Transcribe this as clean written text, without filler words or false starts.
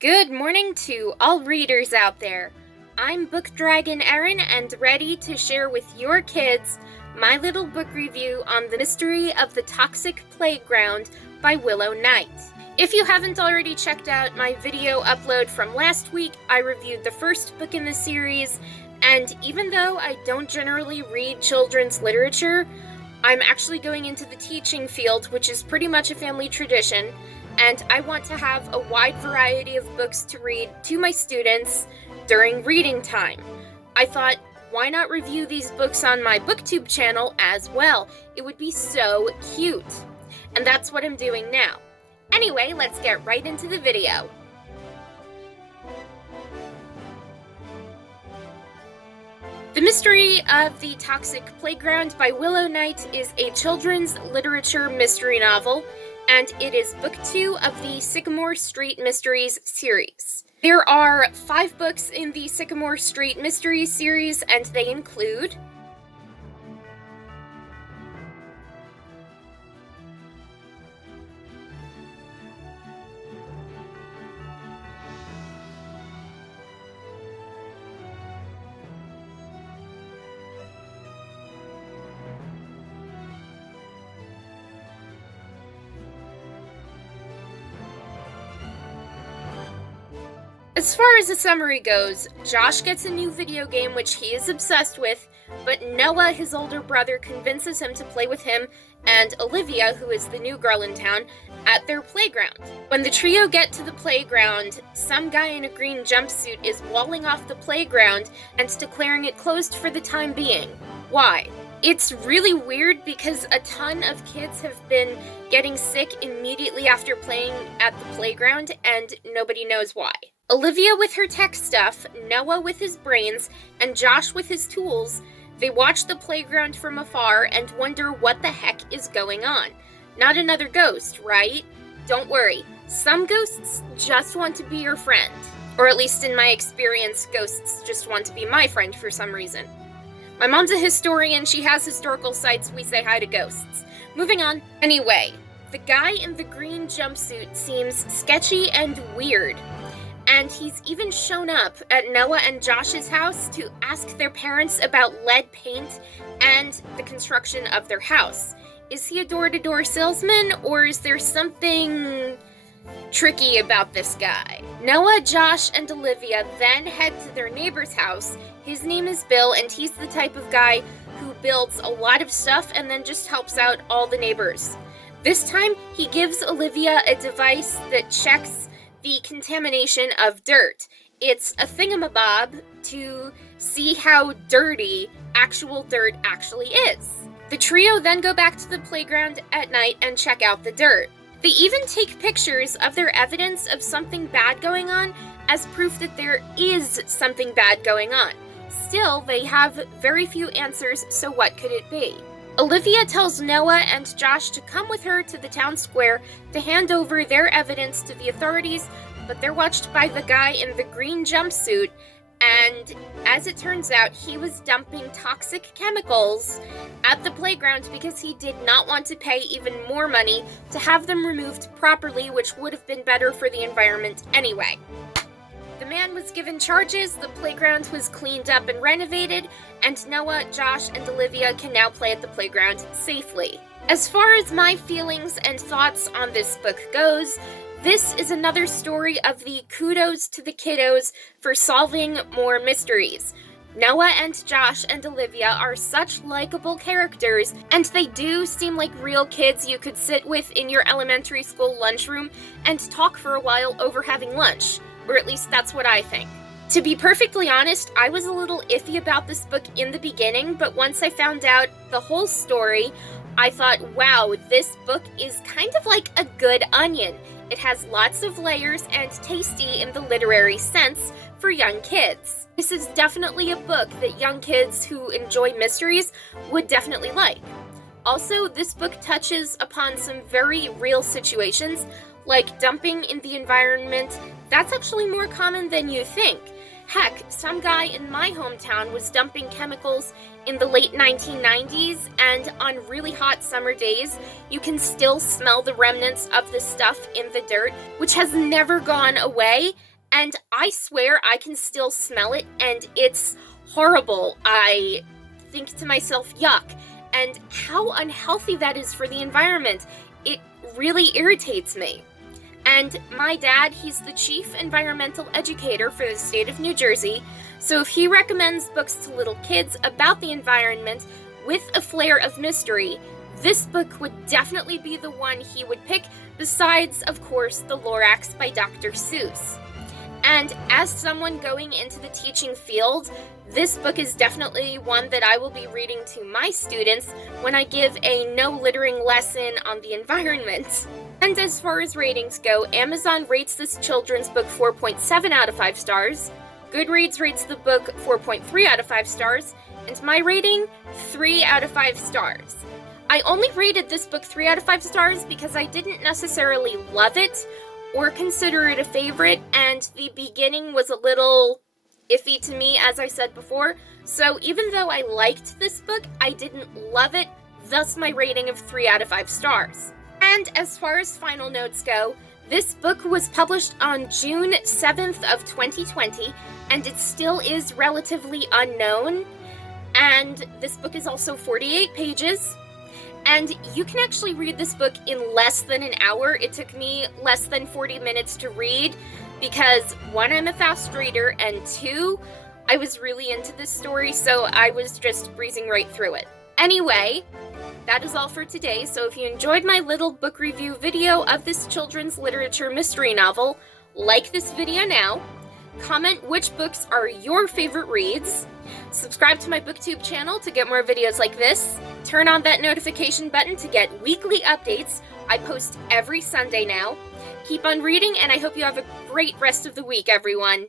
Good morning to all readers out there. I'm Book Dragon Erin and ready to share with your kids my little book review on The Mystery of the Toxic Playground by Willow Night. If you haven't already checked out my video upload from last week, I reviewed the first book in the series, and even though I don't generally read children's literature, I'm actually going into the teaching field, which is pretty much a family tradition, and I want to have a wide variety of books to read to my students during reading time. I thought, why not review these books on my booktube channel as well? It would be so cute. And that's what I'm doing now. Anyway, let's get right into the video. The Mystery of the Toxic Playground by Willow Night is a children's literature mystery novel, and it is book 2 of the Sycamore Street Mysteries series. There are 5 books in the Sycamore Street Mysteries series, and they include As far as the summary goes, Josh gets a new video game which he is obsessed with, but Noah, his older brother, convinces him to play with him and Olivia, who is the new girl in town, at their playground. When the trio get to the playground, some guy in a green jumpsuit is walling off the playground and declaring it closed for the time being. Why? It's really weird because a ton of kids have been getting sick immediately after playing at the playground, and nobody knows why. Olivia with her tech stuff, Noah with his brains, and Josh with his tools, they watch the playground from afar and wonder what the heck is going on. Not another ghost, right? Don't worry, some ghosts just want to be your friend. Or at least in my experience, ghosts just want to be my friend for some reason. My mom's a historian, she has historical sites, we say hi to ghosts. Moving on. Anyway, the guy in the green jumpsuit seems sketchy and weird. And he's even shown up at Noah and Josh's house to ask their parents about lead paint and the construction of their house. Is he a door-to-door salesman, or is there something tricky about this guy? Noah, Josh, and Olivia then head to their neighbor's house. His name is Bill, and he's the type of guy who builds a lot of stuff and then just helps out all the neighbors. This time, he gives Olivia a device that checks the contamination of dirt. It's a thingamabob to see how dirty actual dirt actually is. The trio then go back to the playground at night and check out the dirt. They even take pictures of their evidence of something bad going on as proof that there is something bad going on. Still, they have very few answers, so what could it be? Olivia tells Noah and Josh to come with her to the town square to hand over their evidence to the authorities, but they're watched by the guy in the green jumpsuit, and as it turns out, he was dumping toxic chemicals at the playground because he did not want to pay even more money to have them removed properly, which would have been better for the environment anyway. The man was given charges, the playground was cleaned up and renovated, and Noah, Josh, and Olivia can now play at the playground safely. As far as my feelings and thoughts on this book goes, this is another story of the kudos to the kiddos for solving more mysteries. Noah and Josh and Olivia are such likable characters, and they do seem like real kids you could sit with in your elementary school lunchroom and talk for a while over having lunch. Or at least that's what I think. To be perfectly honest, I was a little iffy about this book in the beginning, but once I found out the whole story, I thought, wow, this book is kind of like a good onion. It has lots of layers and tasty in the literary sense for young kids. This is definitely a book that young kids who enjoy mysteries would definitely like. Also, this book touches upon some very real situations, like dumping in the environment. That's actually more common than you think. Heck, some guy in my hometown was dumping chemicals in the late 1990s, and on really hot summer days, you can still smell the remnants of the stuff in the dirt, which has never gone away, and I swear I can still smell it, and it's horrible. I think to myself, yuck, and how unhealthy that is for the environment. It really irritates me. And my dad, he's the chief environmental educator for the state of New Jersey, so if he recommends books to little kids about the environment with a flair of mystery, this book would definitely be the one he would pick, besides, of course, The Lorax by Dr. Seuss. And as someone going into the teaching field, this book is definitely one that I will be reading to my students when I give a no littering lesson on the environment. And as far as ratings go, Amazon rates this children's book 4.7 out of 5 stars, Goodreads rates the book 4.3 out of 5 stars, and my rating, 3 out of 5 stars. I only rated this book 3 out of 5 stars because I didn't necessarily love it or consider it a favorite, and the beginning was a little iffy to me, as I said before, so even though I liked this book, I didn't love it, thus my rating of 3 out of 5 stars. And as far as final notes go, this book was published on June 7th of 2020, and it still is relatively unknown, and this book is also 48 pages, and you can actually read this book in less than an hour. It took me less than 40 minutes to read, because 1, I'm a fast reader, and 2, I was really into this story, so I was just breezing right through it. Anyway, that is all for today, so if you enjoyed my little book review video of this children's literature mystery novel, like this video now, comment which books are your favorite reads, subscribe to my booktube channel to get more videos like this, turn on that notification button to get weekly updates. I post every Sunday now. Keep on reading, and I hope you have a great rest of the week, everyone.